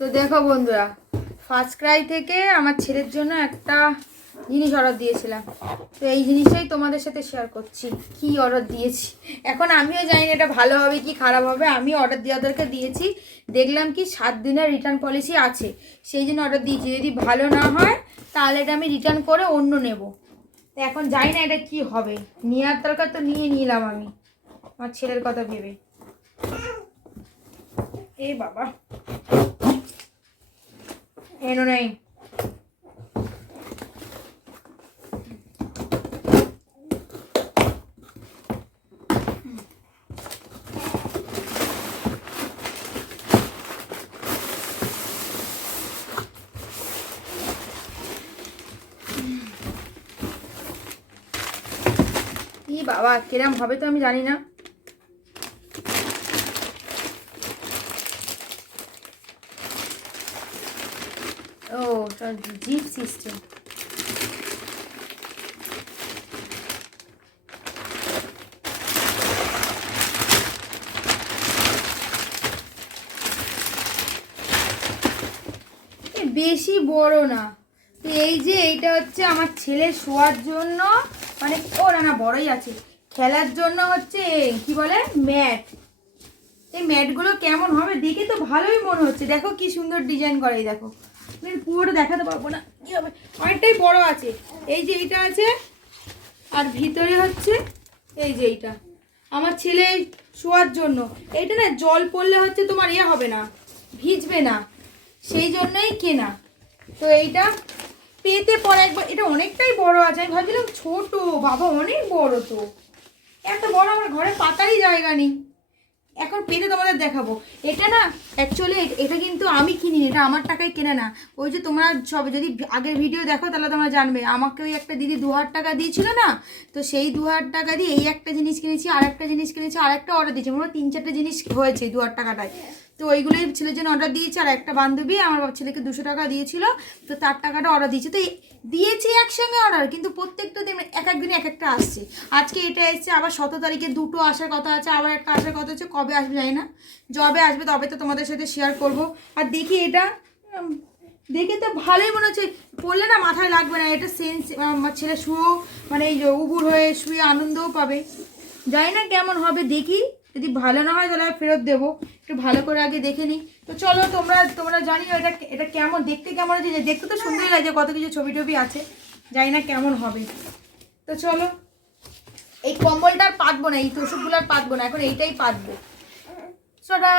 তো দেখো বন্ধুরা, ফার্স্ট ক্রাই থেকে আমার ছেলের জন্য একটা জিনিস অর্ডার দিয়েছিলাম। তো এই জিনিসটাই তোমাদের সাথে শেয়ার করছি, কি অর্ডার দিয়েছি। এখন আমিও জানি না এটা ভালো হবে কি খারাপ হবে। আমি অর্ডার দেওয়াদেরকে দিয়েছি, দেখলাম কি 7 দিনের রিটার্ন পলিসি আছে, সেই জন্য অর্ডার দিয়েছি। যদি ভালো না হয় তাহলে এটা আমি রিটার্ন করে অন্য নেব। তো এখন জানি না এটা কি হবে। নেওয়ার দরকার তো নিয়ে নিলাম আমি আমার ছেলের কথা ভেবে। এ বাবা এনো নেই। ই বাবা কিরম হবে তো আমি জানি না। ও জিপ সিস্টেম। বেশি বড় না। তো এই যে এইটা হচ্ছে আমার ছেলে শোয়ার জন্য, মানে ও না না বড়ই আছে, খেলার জন্য হচ্ছে কি বলে ম্যাট। এই ম্যাটগুলো কেমন হবে দেখে তো ভালোই মনে হচ্ছে। দেখো কি সুন্দর ডিজাইন করে, এই দেখো। আমি পুরোটা দেখাতে পারবো না, কি হবে, অনেকটাই বড় আছে। এই যে এইটা আছে, আর ভিতরে হচ্ছে এই যে এইটা আমার ছেলে শোয়ার জন্য। এইটা না জল পড়লে হচ্ছে তোমার ইয়ে হবে না, ভিজবে না, সেই জন্যই কেনা। তো এইটা পেতে পরে একবার, এটা অনেকটাই বড় আছে। আমি ভাবছিলাম ছোট, বাবা অনেক বড়। তো এত বড় আমার ঘরে পাতারই জায়গা নেই। এখন পেতে তোমাদের দেখাবো। এটা না অ্যাকচুয়ালি এটা কিন্তু আমি কিনিনি, এটা আমার টাকায় কেনা না। ওই যে তোমরা সব যদি আগের ভিডিও দেখো তাহলে তোমরা জানবে, আমাকে ওই একটা দিদি 2000 টাকা দিয়েছিল না, তো সেই 2000 টাকা দিয়ে এই একটা জিনিস কিনেছি, আর একটা জিনিস কিনেছি, আর একটা অর্ডার দিয়েছি। মোট 3-4টে জিনিস হয়েছে 2000 টাকাটায়। তো ওইগুলোই ছেলের জন্য অর্ডার দিয়েছি। আর একটা বান্ধবী আমার ছেলেকে 200 টাকা দিয়েছিল, তো তার টাকাটা অর্ডার দিয়েছি। তো দিয়েছি একসঙ্গে অর্ডার, কিন্তু প্রত্যেকটা দিন এক এক দিনে এক একটা আসছে। আজকে এটা এসছে, আবার 17 তারিখে 2টো আসার কথা আছে, আবার একটা আসার কথা আছে। কবে আসবে জানি না, যবে আসবে তবে তো তোমাদের সাথে শেয়ার করব। আর দেখি এটা দেখে তো ভালোই মনে হচ্ছে, পড়লে না মাথায় লাগবে না। এটা সেন্স আমার ছেলে শুয়েও মানে এই যে উবুর হয়ে শুয়ে আনন্দও পাবে। জানি না কেমন হবে, দেখি। যদি ভালো না হয় তাহলে ফেরত দেবো। একটু ভালো করে আগে দেখে নিই। তো চলো, তোমরা জানি এটা এটা কেমন দেখতে, কেমন আছে। দেখতে তো সুন্দরই লাগছে, কত কিছু ছবি টবি আছে, জানি না কেমন হবে। তো চলো, এই কম্বলটা আর পাতবো না, এই তোষকগুলো আর পাতবো না, এখন এইটাই পাতবো। সোডা